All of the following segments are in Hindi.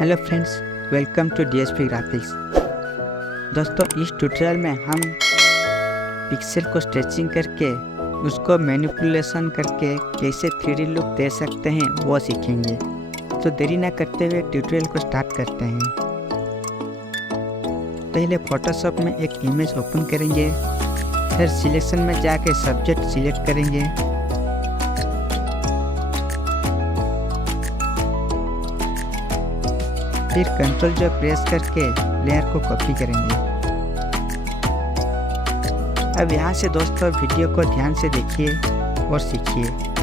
Hello friends, welcome to DSP graphics. दोस्तों, इस ट्यूटोरियल में हम पिक्सेल को स्ट्रेचिंग करके उसको मैनिपुलेशन करके कैसे 3D लुक दे सकते हैं वो सीखेंगे। तो देरी ना करते हुए ट्यूटोरियल को स्टार्ट करते हैं। पहले फोटोशॉप में एक इमेज ओपन करेंगे, फिर सिलेक्शन में जाके सब्जेक्ट सिलेक्ट करेंगे। फिर कंट्रोल जो प्रेस करके लेयर को कॉपी करेंगे। अब यहाँ से दोस्तों वीडियो को ध्यान से देखिए और सीखिए।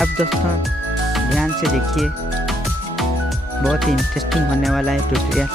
अब दोस्तों ध्यान से देखिए, बहुत ही इंटरेस्टिंग होने वाला है ट्यूटोरियल।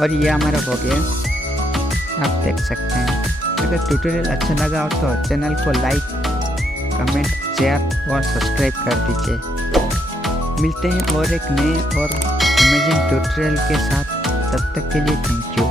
और ये हमारा हो गया, आप देख सकते हैं। अगर ट्यूटोरियल अच्छा लगा हो तो चैनल को लाइक, कमेंट, शेयर और सब्सक्राइब कर दीजिए। मिलते हैं और एक नए और अमेजिंग ट्यूटोरियल के साथ, तब तक के लिए थैंक यू।